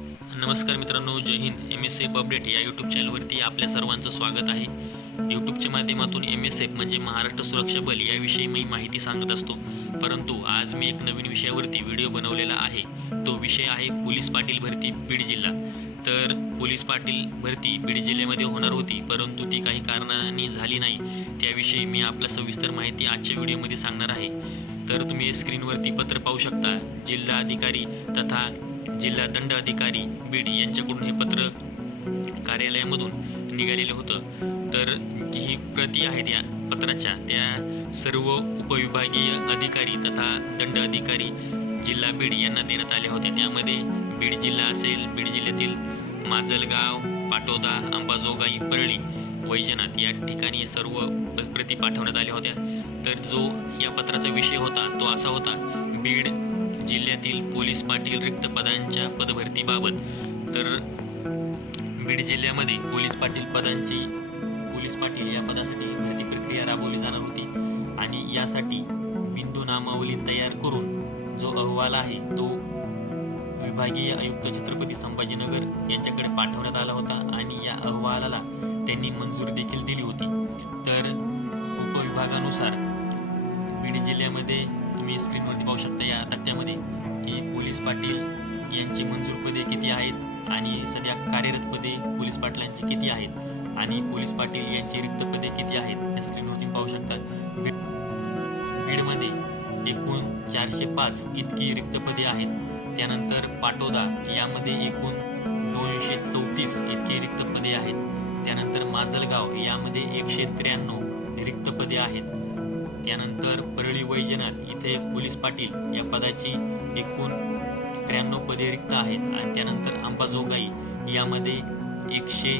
नमस्कार मित्रांनो जय Hind. M S F update या यूट्यूब चॅनलवरती आपल्या सर्वांचं स्वागत आहे. यूट्यूबच्या माध्यमातून एम एस एफ म्हणजे महाराष्ट्र सुरक्षा बल याविषयी मी माहिती सांगत असतो. परंतु आज मी एक नवीन विषयावरती व्हिडिओ बनवलेला आहे. तो विषय आहे पोलीस पाटील भरती बीड जिल्हा. तर पोलीस पाटील भरती बीड जिल्ह्यामध्ये होणार होती परंतु ती काही कारणाने झाली नाही. त्याविषयी मी आपला सविस्तर माहिती आजच्या व्हिडिओमध्ये सांगणार आहे. तर तुम्ही स्क्रीनवरती पत्र पाहू शकता. जिल्हा अधिकारी तथा जिल्हा दंड अधिकारी बीड यांच्याकडून हे पत्र कार्यालयामधून निघालेलं होतं. तर जी ही प्रती आहेत या पत्राच्या त्या सर्व उपविभागीय अधिकारी तथा दंड अधिकारी जिल्हा बीड यांना देण्यात आल्या होत्या त्यामध्ये बीड जिल्हा असेल बीड जिल्ह्यातील माजलगाव पाटोदा अंबाजोगाई परळी वैजनाथ या ठिकाणी सर्व प- प्रती पाठवण्यात आल्या होत्या. तर जो या पत्राचा विषय होता तो असा होता बीड जिल्ह्यातील पोलीस पाटील रिक्त पदांच्या पदभरतीबाबत. तर बीड जिल्ह्यामध्ये पोलीस पाटील पदांची पोलीस पाटील या पदासाठी भरती प्रक्रिया राबवली जाणार होती. आणि यासाठी बिंदू नामावली तयार करून जो अहवाल आहे तो विभागीय आयुक्त छत्रपती संभाजीनगर यांच्याकडे पाठवण्यात आला होता आणि या अहवालाला त्यांनी मंजूर देखील दिली होती. तर उपविभागानुसार बीड जिल्ह्यामध्ये तुम्ही स्क्रीनवरती पाहू शकता या तक्त्यामध्ये की पोलीस पाटील यांची मंजूर पदे किती आहेत आणि सध्या कार्यरत पदे पोलीस पाटलांची किती आहेत आणि पोलीस पाटील यांची रिक्त पदे किती आहेत या स्क्रीनवरती पाहू शकता. बीड बीडमध्ये एकूण चारशे पाच इतकी रिक्त पदे आहेत. त्यानंतर पाटोदा यामध्ये एकूण दोनशे चौतीस इतकी रिक्त पदे आहेत. त्यानंतर माजलगाव यामध्ये एकशे त्र्याण्णव रिक्त पदे आहेत. त्यानंतर परळी वैजनाथ इथे पोलीस पाटील या पदाची एकूण त्र्याण्णव पदे रिक्त आहेत आणि त्यानंतर अंबाजोगाई यामध्ये एकशे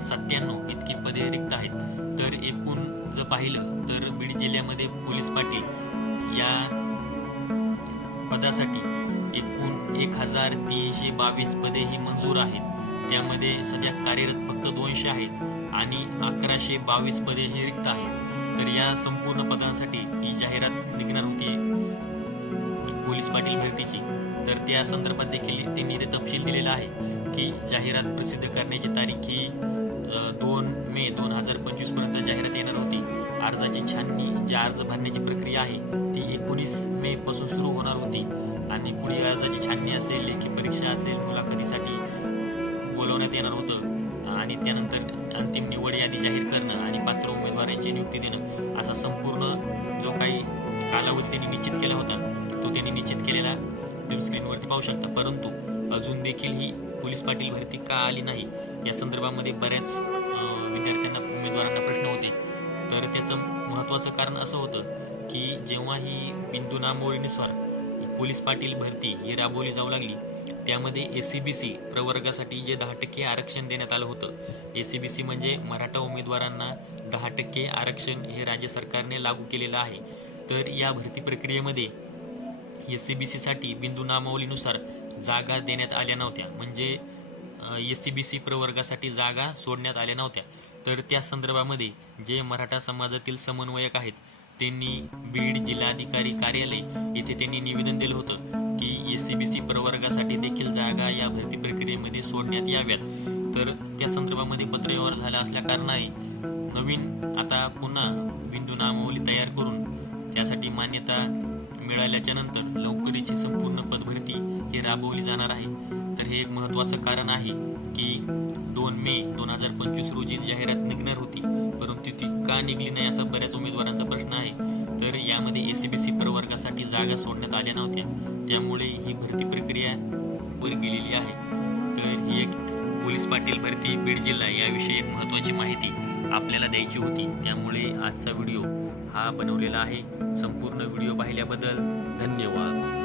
सत्त्याण्णव इतकी पदे रिक्त आहेत. तर एकूण जर पाहिलं तर बीड जिल्ह्यामध्ये पोलीस पाटील या पदासाठी एकूण एक हजार तीनशे बावीस पदे ही मंजूर आहेत. त्यामध्ये सध्या कार्यरत फक्त दोनशे आहेत आणि अकराशे बावीस पदे ही रिक्त आहेत. तर या संपूर्ण पदांसाठी ही जाहिरात निघणार होती. पोलीस पाटील भरतीची. तर त्या संदर्भात देखील त्यांनी ते तपशील दिलेला आहे की जाहिरात प्रसिद्ध करण्याची तारीख ही दोन मे दोन हजार पंचवीसपर्यंत जाहिरात येणार होती. अर्जाची छाननी जी अर्ज भरण्याची प्रक्रिया आहे ती एकोणीस मे पासून सुरू होणार होती. आणि पुढे अर्जाची छाननी असेल लेखी परीक्षा असेल मुलाखतीसाठी बोलवण्यात येणार होतं. आणि त्यानंतर अंतिम निवड यादी जाहीर करणं आणि पात्र उमेदवारांची नियुक्ती देणं असा संपूर्ण जो काही कालावधी त्यांनी निश्चित केला होता तो त्यांनी निश्चित केलेला तुम्ही स्क्रीनवरती पाहू शकता. परंतु अजून देखील ही पोलीस पाटील भरती का आली नाही या संदर्भामध्ये बऱ्याच विद्यार्थ्यांना उमेदवारांना प्रश्न होते. तर त्याचं महत्त्वाचं कारण असं होतं की जेव्हा ही बिंदू नामोळीनुसार पोलीस पाटील भरती ही राबवली जाऊ लागली त्यामध्ये ए सी बी सी प्रवर्गासाठी जे दहा टक्के आरक्षण देण्यात आलं होतं. ए सी बी सी म्हणजे मराठा उमेदवारांना दहा टक्के आरक्षण हे राज्य सरकारने लागू केलेलं आहे. तर या भरती प्रक्रियेमध्ये एस सी बी सीसाठी बिंदू नामावलीनुसार जागा देण्यात आल्या नव्हत्या. म्हणजे एस सी बी सी प्रवर्गासाठी जागा सोडण्यात आल्या नव्हत्या. तर त्या संदर्भामध्ये जे मराठा समाजातील समन्वयक आहेत त्यांनी बीड जिल्हाधिकारी कार्यालय येथे त्यांनी निवेदन दिलं होतं की एस सी बी सी प्रवर्गासाठी देखील जागा या भरती प्रक्रियेमध्ये सोडण्यात याव्यात. तर त्या संदर्भामध्ये पत्रव्यवहार झाला असल्या कारणाने नवीन आता पुन्हा बिंदू नामावली तयार करून त्यासाठी मान्यता मिळाल्याच्या नंतर लवकरीची संपूर्ण पदभरती ही राबवली जाणार आहे. तर हे एक महत्त्वाचं कारण आहे की दोन मे दोन हजार पंचवीस रोजी जाहिरात निघणार होती परंतु ती का निघली नाही असा बऱ्याच उमेदवारांचा प्रश्न आहे. तर यामध्ये एस सी बी सी प्रवर्गासाठी जागा सोडण्यात आल्या नव्हत्या. त्यामुळे ही भरती प्रक्रिया वर गेलेली आहे. तर ही एक पोलीस पाटील भरती बीड जिल्हा याविषयी एक महत्त्वाची माहिती आपल्याला द्यायची होती. त्यामुळे आजचा व्हिडिओ हा बनवलेला आहे. संपूर्ण व्हिडिओ पाहिल्याबद्दल धन्यवाद.